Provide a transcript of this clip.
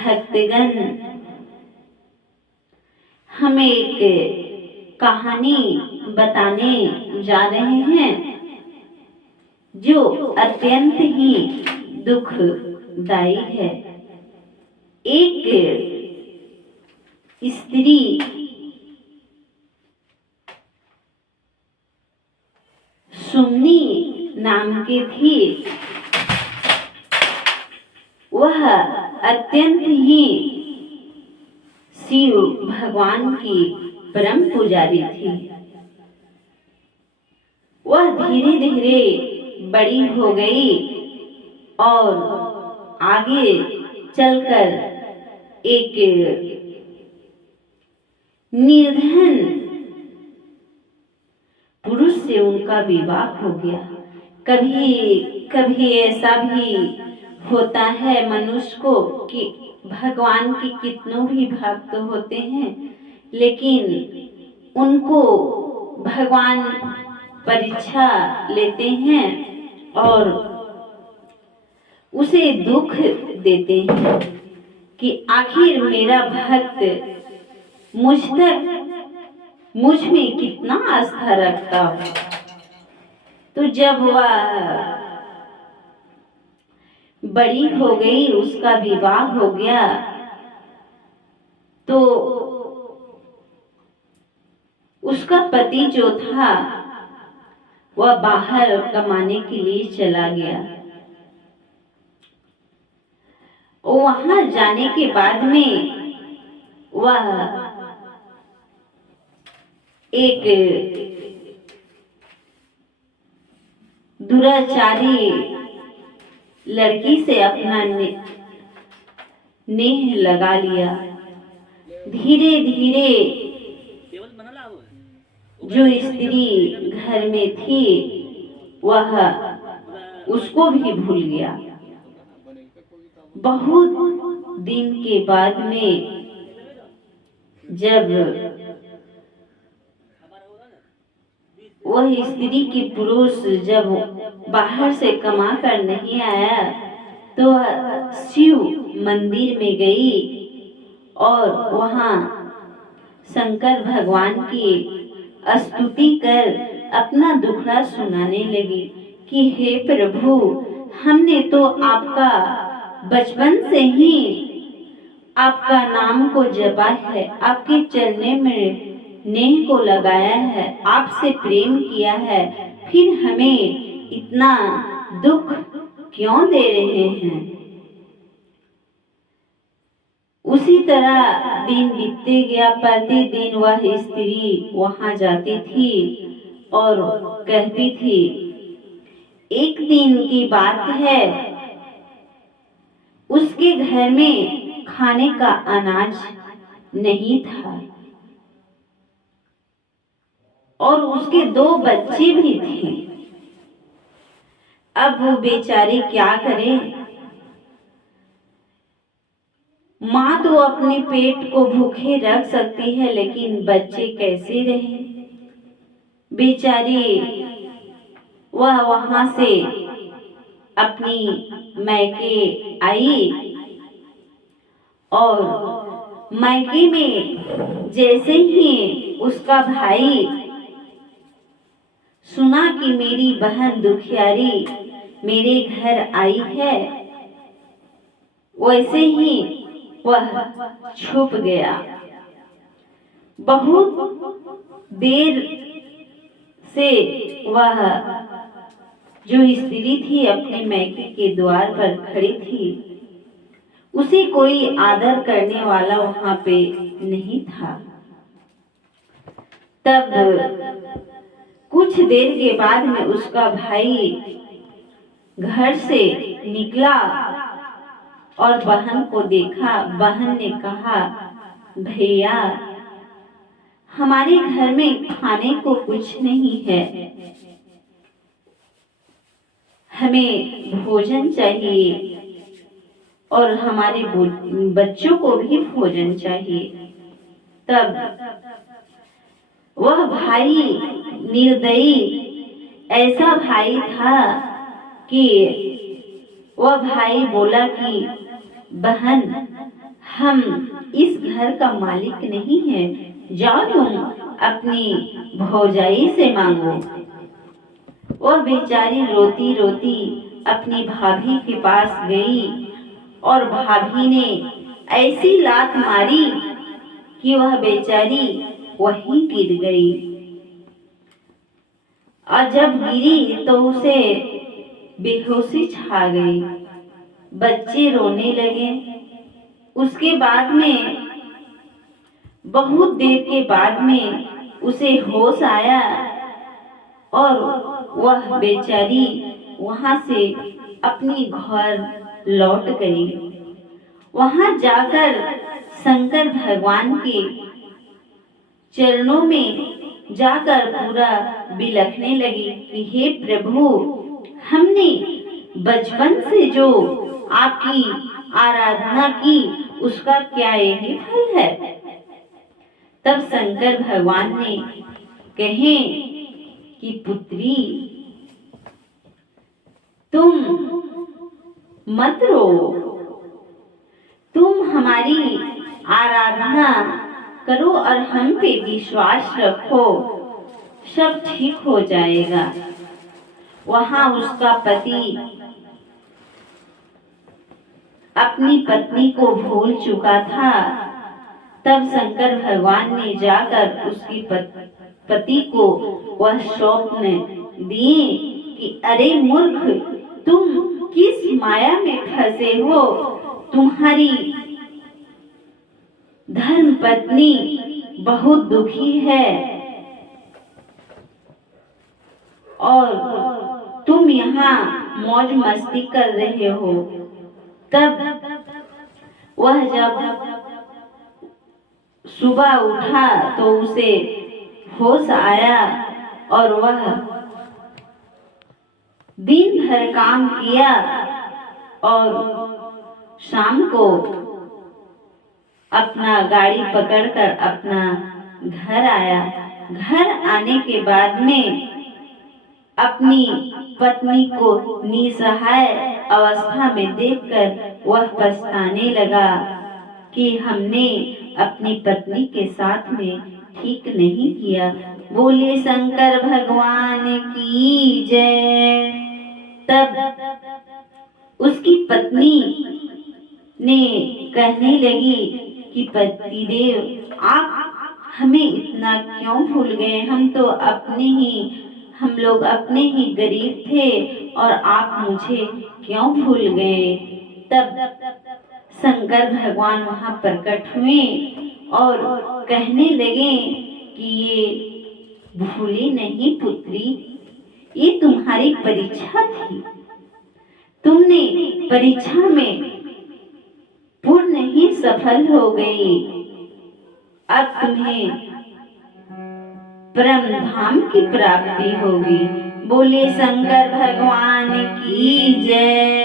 भक्तगण हमें एक कहानी बताने जा रहे हैं जो अत्यंत ही दुखदायी है। एक स्त्री सुमनी नाम की थी। वह अत्यंत ही शिव भगवान की परम पुजारी थी। वह धीरे धीरे बड़ी हो गई और आगे चलकर एक निर्धन पुरुष से उनका विवाह हो गया। कभी कभी ऐसा भी होता है मनुष्य को कि भगवान के कितनों भी भक्त होते हैं, लेकिन उनको भगवान परीक्षा लेते हैं और उसे दुख देते हैं कि आखिर मेरा भक्त मुझ में कितना आस्था रखता हो। तो जब वह बड़ी हो गई, उसका विवाह हो गया, तो उसका पति जो था वह बाहर कमाने के लिए चला गया। वहां जाने के बाद में वह एक दुराचारी लड़की से अपना नेह लगा लिया। धीरे धीरे जो स्त्री घर में थी वह उसको भी भूल गया। बहुत दिन के बाद में जब वह स्त्री की पुरुष जब बाहर से कमा कर नहीं आया तो वह शिव मंदिर में गई और वहां शंकर भगवान की स्तुति कर अपना दुखड़ा सुनाने लगी कि हे प्रभु, हमने तो आपका बचपन से ही आपका नाम को जपा है, आपके चरणों में नेह को लगाया है, आपसे प्रेम किया है, फिर हमें इतना दुख क्यों दे रहे हैं। उसी तरह दिन बीतते गया। प्रतिदिन वह स्त्री वहां जाती थी और कहती थी, एक दिन की बात है, उसके घर में खाने का अनाज नहीं था और उसके 2 बच्चे भी थे। अब वो बेचारी क्या करे। माँ तो अपने पेट को भूखे रख सकती है, लेकिन बच्चे कैसे रहे। बेचारी वह वहां से अपनी मैके आई और मैके में जैसे ही उसका भाई सुना कि मेरी बहन दुखियारी मेरे घर आई है, वैसे ही वह छुप गया। बहुत देर से वह जो स्त्री थी अपने मैके के द्वार पर खड़ी थी, उसे कोई आदर करने वाला वहां पे नहीं था। तब कुछ देर के बाद में उसका भाई घर से निकला और बहन को देखा। बहन ने कहा, भैया, हमारे घर में खाने को कुछ नहीं है, हमें भोजन चाहिए और हमारे बच्चों को भी भोजन चाहिए। तब वह भाई निर्दयी ऐसा भाई था कि वह भाई बोला कि बहन, हम इस घर का मालिक नहीं है, जाओ तुम अपनी भौजाई से मांगो। वह बेचारी रोती रोती अपनी भाभी के पास गई और भाभी ने ऐसी लात मारी कि वह बेचारी वहीं गिर गई। और जब गिरी तो उसे बेहोशी छा गई। बच्चे रोने लगे। उसके बाद में बहुत देर के बाद में उसे होश आया और वह बेचारी वहां से अपनी घर लौट गई। वहां जाकर शंकर भगवान के चरणों में जाकर पूरा बिलखने लगी कि हे प्रभु, हमने बचपन से जो आपकी आराधना की उसका क्या यही फल है। तब शंकर भगवान ने कहे कि पुत्री, तुम मत रो, तुम हमारी आराधना करो और हम पे विश्वास रखो, सब ठीक हो जाएगा। वहां उसका पति अपनी पत्नी को भूल चुका था। तब शंकर भगवान ने जाकर उसकी पति को वह स्वप्न दिए कि अरे मूर्ख, तुम किस माया में फंसे हो। तुम्हारी धर्म पत्नी बहुत दुखी है और तुम यहाँ मौज मस्ती कर रहे हो। तब वह जब सुबह उठा तो उसे होश आया और वह दिन भर काम किया और शाम को अपना गाड़ी पकड़कर अपना घर आया। घर आने के बाद में अपनी पत्नी को निसहाय अवस्था में देखकर वह पछताने लगा कि हमने अपनी पत्नी के साथ में ठीक नहीं किया। बोले शंकर भगवान की जय। तब उसकी पत्नी ने कहने लगी कि पतिदेव, आप हमें इतना क्यों भूल गए। हम लोग अपने ही गरीब थे और आप मुझे क्यों भूल गए। तब शंकर भगवान वहां प्रकट हुए और कहने लगे कि ये भूली नहीं पुत्री, ये तुम्हारी परीक्षा थी। तुमने परीक्षा में पूर्ण ही सफल हो गई। अब तुम्हें परम धाम की प्राप्ति होगी। बोले शंकर भगवान की जय।